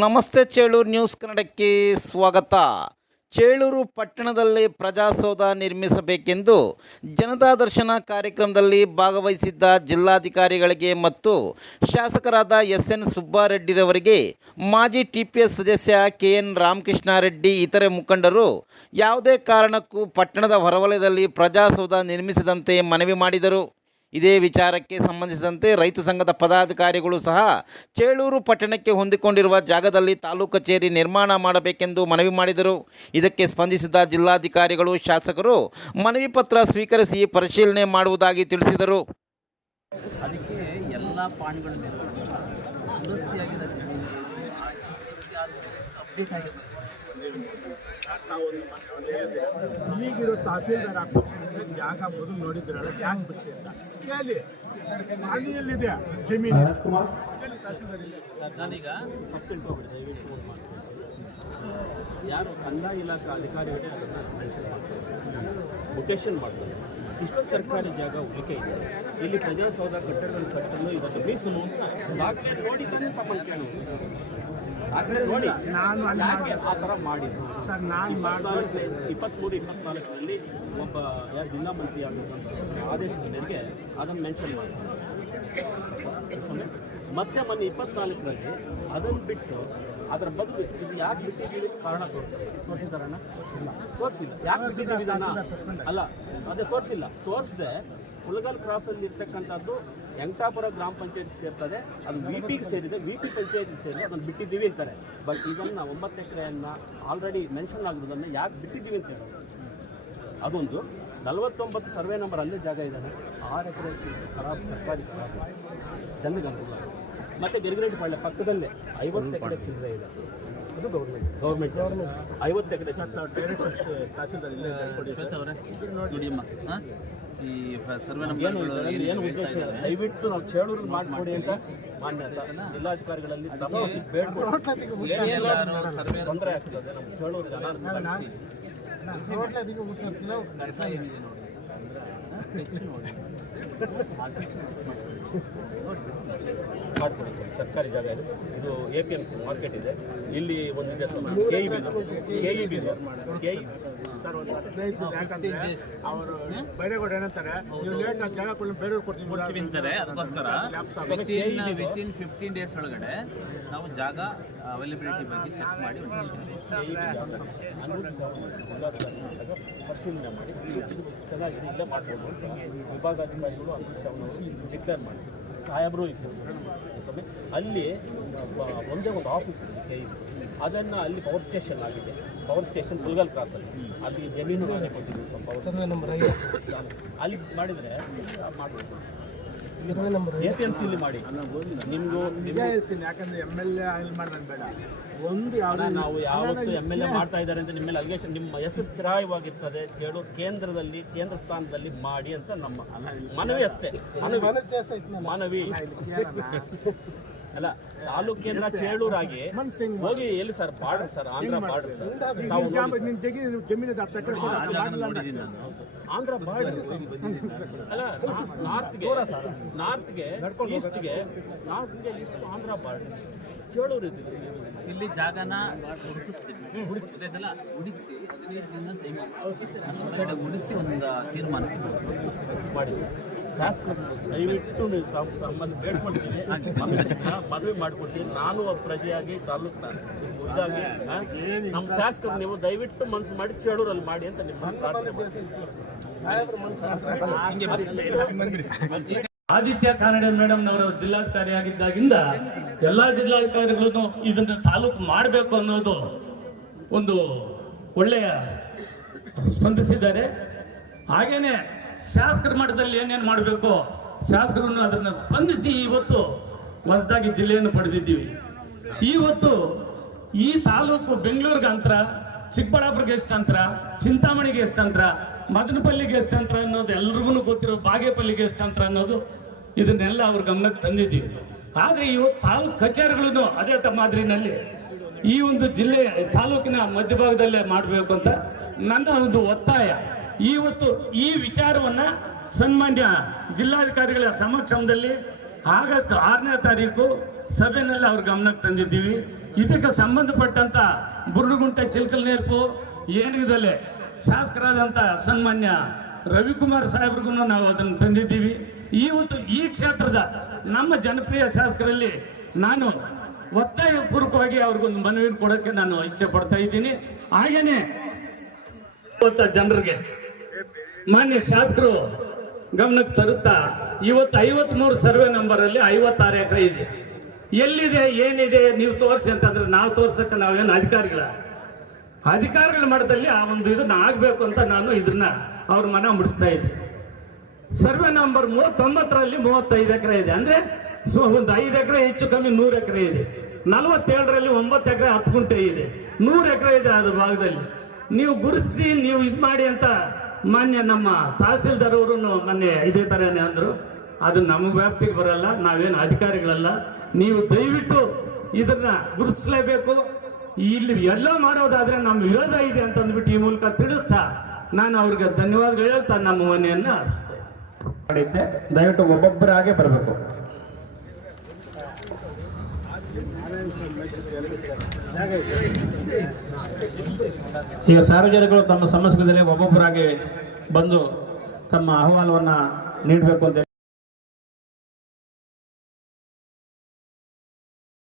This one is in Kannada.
ನಮಸ್ತೆ ಚೇಳೂರು ನ್ಯೂಸ್ ಕನ್ನಡಕ್ಕೆ ಸ್ವಾಗತ. ಚೇಳೂರು ಪಟ್ಟಣದಲ್ಲಿ ಪ್ರಜಾಸೌಧ ನಿರ್ಮಿಸಬೇಕೆಂದು ಜನತಾ ದರ್ಶನ ಕಾರ್ಯಕ್ರಮದಲ್ಲಿ ಭಾಗವಹಿಸಿದ್ದ ಜಿಲ್ಲಾಧಿಕಾರಿಗಳಿಗೆ ಮತ್ತು ಶಾಸಕರಾದ ಎಸ್ ಎನ್ ಸುಬ್ಬಾರೆಡ್ಡಿರವರಿಗೆ ಮಾಜಿ ಟಿ ಪಿ ಎಸ್ ಸದಸ್ಯ ಕೆ ಎನ್ ರಾಮಕೃಷ್ಣಾರೆಡ್ಡಿ, ಇತರೆ ಮುಖಂಡರು ಯಾವುದೇ ಕಾರಣಕ್ಕೂ ಪಟ್ಟಣದ ಹೊರವಲಯದಲ್ಲಿ ಪ್ರಜಾಸೌಧ ನಿರ್ಮಿಸದಂತೆ ಮನವಿ ಮಾಡಿದರು. ಇದೇ ವಿಚಾರಕ್ಕೆ ಸಂಬಂಧಿಸಿದಂತೆ ರೈತ ಸಂಘದ ಪದಾಧಿಕಾರಿಗಳು ಸಹ ಚೇಳೂರು ಪಟ್ಟಣಕ್ಕೆ ಹೊಂದಿಕೊಂಡಿರುವ ಜಾಗದಲ್ಲಿ ತಾಲೂಕು ಕಚೇರಿ ನಿರ್ಮಾಣ ಮಾಡಬೇಕೆಂದು ಮನವಿ ಮಾಡಿದರು. ಇದಕ್ಕೆ ಸ್ಪಂದಿಸಿದ ಜಿಲ್ಲಾಧಿಕಾರಿಗಳು ಶಾಸಕರು ಮನವಿ ಪತ್ರ ಸ್ವೀಕರಿಸಿ ಪರಿಶೀಲನೆ ಮಾಡುವುದಾಗಿ ತಿಳಿಸಿದರು. ಈಗಿರೋ ತಹಸೀಲ್ದಾರ್ ಆಫೀಸ್ ಜಾಗ ಮೊದಲು ನೋಡಿದ್ರಲ್ಲ ಹ್ಯಾಂಗ್ ಬಿಟ್ಟೆ ಅಂತ. ಕೇಳಿ. ಹಾನಿಯಲ್ಲಿದೆ ಜಮೀನು? ಕೇಳಿ ತಹಸೀಲ್ದಾರ್ ಇಲ್ಲ. ಸರ್ ನಾನೀಗ ಯಾರು ಕಂದಾಯ ಇಲಾಖೆ ಅಧಿಕಾರಿಗಳೇ ಅದನ್ನು ಮೆನ್ಷನ್ ಮಾಡ್ತಾರೆ. ಲೊಕೇಶನ್ ಮಾಡ್ತಾರೆ. ಇಷ್ಟು ಸರ್ಕಾರಿ ಜಾಗ ಉಳಿಕೆ ಇದೆ. ಇಲ್ಲಿ ಪ್ರಜಾಸೌಧ ಕಟ್ಟಡಗಳನ್ನು ಕಟ್ಟಲು ಇವತ್ತು ಮೀಸಲು ಅಂತ. ದಾಖಲೆ ನೋಡಿದ್ದೇನೆ ತಮ್ಮ ಕೇಳೋದು ನಾನು ಆ ಥರ ಮಾಡಿದ್ರು ಸರ್ ನಾನು ಮಾಡಿ ಇಪ್ಪತ್ತ್ಮೂರು ಇಪ್ಪತ್ನಾಲ್ಕರಲ್ಲಿ ಒಬ್ಬ ಯಾರು ಜಿಲ್ಲಾ ಮಂತ್ರಿ ಆಗಿರ್ತಕ್ಕಂಥ ಆದೇಶದ ಮೇರೆಗೆ ಅದನ್ನು ಮೆನ್ಷನ್ ಮಾಡ್ತಾರೆ. ಮತ್ತೆ ಮೊನ್ನೆ ಇಪ್ಪತ್ನಾಲ್ಕರಲ್ಲಿ ಅದನ್ನು ಬಿಟ್ಟು ಅದರ ಬದಲು ಇದು ಯಾಕೆ ಬಿಟ್ಟಿದ್ದೀವಿ ಕಾರಣ ತೋರಿಸಿಲ್ಲ? ತೋರಿಸಿದಾರಣ್ಣ ಇಲ್ಲ. ತೋರಿಸಿಲ್ಲ. ಯಾಕೆ ಬಿಟ್ಟಿದ್ದೀವಿ? ಅಲ್ಲ ಅದೇ ತೋರಿಸಿಲ್ಲ. ತೋರಿಸದೆ ಹುಲಗಲ್ ಕ್ರಾಸಲ್ಲಿ ಇರ್ತಕ್ಕಂಥದ್ದು ವೆಂಕಟಾಪುರ ಗ್ರಾಮ ಪಂಚಾಯತ್ ಸೇರ್ತದೆ. ಅದು ವಿ ಪಿಗೆ ಸೇರಿದೆ. ವಿ ಪಿ ಪಂಚಾಯತ್ಗೆ ಸೇರಿದೆ. ಅದನ್ನು ಬಿಟ್ಟಿದ್ದೀವಿ ಅಂತಾರೆ. ಬಟ್ ಇದನ್ನು ಒಂಬತ್ತು ಎಕರೆಯನ್ನು ಆಲ್ರೆಡಿ ಮೆನ್ಷನ್ ಆಗಿರೋದನ್ನು ಯಾಕೆ ಬಿಟ್ಟಿದ್ದೀವಿ ಅಂತ ಹೇಳೋದು ಅದೊಂದು. ನಲವತ್ತೊಂಬತ್ತು ಸರ್ವೆ ನಂಬರ್ ಅಲ್ಲೇ ಜಾಗ ಇದೆ ಆರು ಎಕರೆ ಖರಾಬ್ ಸರ್ಕಾರಿ ಖರಾಬ್ ಜನರಿಗೆ ಅನುಕೂಲ ಮತ್ತು ಗಿರಿಗಿರೆಡ್ಡಿ ಪಾಳ್ಯ ಪಕ್ಕದಲ್ಲೇ ಐವತ್ತು ಎಕರೆ ಚಿಲ್ಲರೆ ಇದೆ. ಅದು ಗೌರ್ಮೆಂಟ್ ಗೌರ್ಮೆಂಟ್ ಗೌರ್ಮೆಂಟ್ ಐವತ್ತು ಎಕರೆ ತಹಸೀಲ್ದಾರ್ ಇಲ್ಲೇ ಇದ್ದಾರೆ, ಕೊಡಿ ಸರ್. ನೋಡಿಯಮ್ಮ ಈ ಸರ್ವೆ ಏನು ಏನು ಉದ್ದೇಶ? ಇಲ್ಲ ದಯವಿಟ್ಟು ನಾವು ಚೇಳೂರಲ್ಲಿ ಮಾಡಿಕೊಡಿ ಅಂತ ಮಾನ್ಯ ಜಿಲ್ಲಾಧಿಕಾರಿಗಳಲ್ಲಿ ತೊಂದರೆ ಆಗ್ತದೆ. ನಮ್ಮ ಅನಾನುಕೂಲ ಮಾಡ್ಕೊಡಿ ಸರ್. ಸರ್ಕಾರಿ ಜಾಗ ಇದೆ. ಇದು A P M C market ಇದೆ. ಇಲ್ಲಿ ಒಂದು sir K E B K E B K E sir ಒಂದು ಹದಿನೈದು ದಿನ ಯಾಕಂದ್ರೆ ಅವರು ಬೈರೇಗೌಡ ಏನಂತಾರೆ ನೀವು ಲೇಟ್ ಆಗಿ ಜಾಗ ಕೊಡಿ ಬೇರೆಯವ್ರು ಕೊಡ್ತೀನಿ ಅಂತಾರೆ. ಅದಕ್ಕೋಸ್ಕರ ಫಿಫ್ಟೀನ್ ಡೇಸ್ ಒಳಗಡೆ ನಾವು ಜಾಗ ಅವೈಲೇಬಿಲಿಟಿ ಬಗ್ಗೆ ಚೆಕ್ ಮಾಡಿ ಒಂದು ಪರಿಶೀಲನೆ ಮಾಡಿ. ಇದು ಚೆನ್ನಾಗಿದೆ. ಇಲ್ಲೇ ಮಾಡ್ಬೋದು. ವಿಭಾಗಾಧಿಕಾರಿಗಳು ಅನುಷ್ ಅವನವರು ಡಿಕ್ಲೇರ್ ಮಾಡಿ ಸಾಹೇಬರು ಸಮಯ ಅಲ್ಲಿ ಒಂದೇ ಒಂದು ಆಫೀಸ್ ಇದೆ ಅದನ್ನು ಅಲ್ಲಿ ಪವರ್ ಸ್ಟೇಷನ್ ಆಗಿದೆ. ಪವರ್ ಸ್ಟೇಷನ್ ಗುಲ್ಗಲ್ ಕ್ರಾಸಲ್ಲಿ ಅಲ್ಲಿ. ಜಮೀನು ನಾನೇ ಕೊಟ್ಟಿದ್ದೀನಿ ಸ್ವಲ್ಪ ಅಲ್ಲಿ ಮಾಡಿದರೆ ಮಾಡ್ಬೋದು. ಎ ಪಿ ಎಂ ಸಿಲಿ ಮಾಡಿ. ನಿಮಗೂ ನಿಜ ಹೇಳ್ತೀನಿ ಯಾಕಂದ್ರೆ ಎಂ ಎಲ್ ಎ ಅಲ್ಲಿ ಮಾಡೋದು ಬೇಡ. ಒಂದು ಯಾವ್ದು ನಾವು ಯಾವತ್ತು ಎಂ ಎಲ್ ಎ ಮಾಡ್ತಾ ಇದ್ದಾರೆ ಅಂತ ನಿಮ್ಮ ಮೇಲೆ ಅಲಿಗೇಷನ್ ನಿಮ್ಮ ಹೆಸರು ಚಿರಾಯವಾಗಿರ್ತದೆ ಚೇಳು ಕೇಂದ್ರದಲ್ಲಿ ಕೇಂದ್ರ ಸ್ಥಾನದಲ್ಲಿ ಮಾಡಿ ಅಂತ ನಮ್ಮ ಮನವಿ ಅಷ್ಟೇ. ಮನವಿ. ಮನವಿ. ಅಲ್ಲ ತಾಲೂಕ್ ಕೇಂದ್ರ ಚೇಳೂರಾಗಿ ಹೋಗಿ ಎಲ್ಲಿ sir border sir? Andhra border sir? Andhra border ಅಲ್ಲ ನಾರ್ತ್ಗೆ ನಾರ್ತ್ಗೆ ಈಸ್ಟ್ಗೆ ನಾರ್ತ್ಗೆ ಈಸ್ಟ್ ಆಂಧ್ರ ಬಾರ್ಡರ್. ಚೇಳೂರು ಇದೆ ಇಲ್ಲಿ ಜಾಗನ ಹುಡುಕಿಸ್ತೀವಿ. ಹುಡುಕಿಸಿದಲ್ಲ ಹುಡುಕಿಸಿ ಹದಿನೈದು ದಿನ ಟೈಮ್ ಹೊರಗಡೆ ಹುಡುಕಿಸಿ ಒಂದು ತೀರ್ಮಾನ. ಮಾಡಿ ದಯವಿಟ್ಟು ನೀವು ಬೇಡ್ಕೊಳ್ತೀನಿ. ಮದುವೆ ಮಾಡ್ಕೊಡ್ತೀನಿ ನಾನು ಪ್ರಜೆಯಾಗಿ ತಾಲೂಕಿನ ಮುದ್ದಾಗಿ ನಮ್ಮ ಶಾಸಕರು ನೀವು ದಯವಿಟ್ಟು ಮನಸ್ಸು ಮಾಡಿ ಚೇಳೂರಲ್ಲಿ ಮಾಡಿ ಅಂತ ನಿಮ್ಮ ಆದಿತ್ಯ ಕಾನಡೆ ನವರು ಜಿಲ್ಲಾಧಿಕಾರಿ ಆಗಿದ್ದಾಗಿಂದ ಎಲ್ಲಾ ಜಿಲ್ಲಾಧಿಕಾರಿಗಳನ್ನು ಇದನ್ನ ತಾಲೂಕು ಮಾಡಬೇಕು ಅನ್ನೋದು ಒಂದು ಒಳ್ಳೆಯ ಸ್ಪಂದಿಸಿದ್ದಾರೆ. ಹಾಗೇನೆ ಶಾಸಕರ ಮಟ್ಟದಲ್ಲಿ ಏನೇನು ಮಾಡಬೇಕು? ಶಾಸಕರನ್ನು ಅದನ್ನ ಸ್ಪಂದಿಸಿ ಇವತ್ತು ಹೊಸದಾಗಿ ಜಿಲ್ಲೆಯನ್ನು ಪಡೆದಿದ್ದೀವಿ. ಇವತ್ತು ಈ ತಾಲೂಕು ಬೆಂಗಳೂರಿಗೆ ಅಂತರ, ಚಿಕ್ಕಬಳ್ಳಾಪುರಕ್ಕೆ ಎಷ್ಟು ಅಂತರ, ಚಿಂತಾಮಣಿಗೆ ಎಷ್ಟು ಅಂತರ, ಮದನಪಲ್ಲಿಗೆ ಎಷ್ಟು ಅಂತರ ಅನ್ನೋದು ಎಲ್ರಿಗೂ ಗೊತ್ತಿರೋ ಬಾಗೇಪಲ್ಲಿಗೆ ಎಷ್ಟು ಅಂತರ ಅನ್ನೋದು ಇದನ್ನೆಲ್ಲ ಅವ್ರ ಗಮನಕ್ಕೆ ತಂದಿದ್ದೀವಿ. ಆದರೆ ಇವತ್ತು ತಾಲೂಕು ಕಚೇರಿಗಳನ್ನು ಅದೇ ಮಾದರಿನಲ್ಲಿ ಈ ಒಂದು ಜಿಲ್ಲೆ ತಾಲೂಕಿನ ಮಧ್ಯಭಾಗದಲ್ಲೇ ಮಾಡಬೇಕು ಅಂತ ನನ್ನ ಒಂದು ಒತ್ತಾಯ. ಇವತ್ತು ಈ ವಿಚಾರವನ್ನ ಸನ್ಮಾನ್ಯ ಜಿಲ್ಲಾಧಿಕಾರಿಗಳ ಸಮಕ್ಷಮದಲ್ಲಿ ಆಗಸ್ಟ್ ಆರನೇ ತಾರೀಕು ಸಭೆಯಲ್ಲಿ ಅವ್ರ ಗಮನಕ್ಕೆ ತಂದಿದ್ದೀವಿ. ಇದಕ್ಕೆ ಸಂಬಂಧಪಟ್ಟಂತ ಬುರುಡುಗುಂಟೆ ಚಿಲ್ಕಲ್ ನೇರ್ಪು ಏನಿದಲ್ಲೇ ಶಾಸಕರಾದಂಥ ಸನ್ಮಾನ್ಯ ರವಿಕುಮಾರ್ ಸಾಹೇಬ್ರಿಗೂ ನಾವು ಅದನ್ನು ತಂದಿದ್ದೀವಿ. ಇವತ್ತು ಈ ಕ್ಷೇತ್ರದ ನಮ್ಮ ಜನಪ್ರಿಯ ಶಾಸಕರಲ್ಲಿ ನಾನು ಒತ್ತಾಯ ಪೂರ್ವಕವಾಗಿ ಅವ್ರಿಗೊಂದು ಮನವಿ ಕೊಡೋಕ್ಕೆ ನಾನು ಇಚ್ಛೆ ಪಡ್ತಾ ಇದ್ದೀನಿ. ಹಾಗೇನೆ, ಇವತ್ತ ಜನರಿಗೆ ಮಾನ್ಯ ಶಾಸಕರು, ಗಮನಕ್ಕೆ ತರುತ್ತಾ, ಇವತ್ತು ಐವತ್ ಮೂರು ಸರ್ವೆ ನಂಬರ್ ಅಲ್ಲಿ ಐವತ್ತಾರು ಎಕರೆ ಇದೆ. ಎಲ್ಲಿದೆ, ಏನಿದೆ, ನೀವು ತೋರಿಸಿ ಅಂತಂದ್ರೆ ನಾವು ತೋರ್ಸಕ್ಕೆ ನಾವೇನು ಅಧಿಕಾರಿಗಳ? ಅಧಿಕಾರಿಗಳ ಮಟ್ಟದಲ್ಲಿ ಆ ಒಂದು ಇದನ್ನ ಆಗಬೇಕು ಅಂತ ನಾನು ಇದನ್ನ ಅವ್ರ ಮನ ಮುಡಿಸ್ತಾ ಇದ್ದೆ. ಸರ್ವೆ ನಂಬರ್ ಮೂವತ್ತೊಂಬತ್ತರಲ್ಲಿ ಮೂವತ್ತೈದು ಎಕರೆ ಇದೆ. ಅಂದ್ರೆ ಸೊ, ಒಂದು ಐದು ಎಕರೆ ಹೆಚ್ಚು, ಕಮ್ಮಿ ನೂರು ಎಕರೆ ಇದೆ. ನಲವತ್ತೇಳರಲ್ಲಿ ಒಂಬತ್ತು ಎಕರೆ ಹತ್ತು ಗುಂಟೆ ಇದೆ. ನೂರು ಎಕರೆ ಇದೆ ಅದ್ರ ಭಾಗದಲ್ಲಿ. ನೀವು ಗುರುತಿಸಿ, ನೀವು ಇದು ಮಾಡಿ ಅಂತ ಮಾನ್ಯ ನಮ್ಮ ತಹಸೀಲ್ದಾರ್ ಅವರು ಮೊನ್ನೆ ಇದೇ ಥರನೇ ಅಂದ್ರು. ಅದು ನಮ್ಮ ವ್ಯಾಪ್ತಿಗೆ ಬರಲ್ಲ, ನಾವೇನು ಅಧಿಕಾರಿಗಳಲ್ಲ. ನೀವು ದಯವಿಟ್ಟು ಇದನ್ನ ಗುರುತಿಸಲೇಬೇಕು. ಇಲ್ಲಿ ಎಲ್ಲ ಮಾಡೋದಾದ್ರೆ ನಮ್ಮ ವಿರೋಧ ಇದೆ ಅಂತ ಅಂದ್ಬಿಟ್ಟು ಈ ಮೂಲಕ ತಿಳಿಸ್ತಾ ನಾನು ಅವ್ರಿಗೆ ಧನ್ಯವಾದಗಳು ಹೇಳ್ತಾ ನಮ್ಮ ಮನೆಯನ್ನ. ಮಾಡಿದ್ದೆ. ದಯವಿಟ್ಟು ಒಬ್ಬೊಬ್ಬರಾಗೆ ಬರಬೇಕು. ಈಗ ಸಾರ್ವಜನಿಕರು ತಮ್ಮ ಸಮಸ್ಯೆಗಳಲ್ಲಿ ಒಬ್ಬೊಬ್ಬರಾಗಿ ಬಂದು ತಮ್ಮ ಅಹವಾಲವನ್ನು ನೀಡಬೇಕು ಅಂತ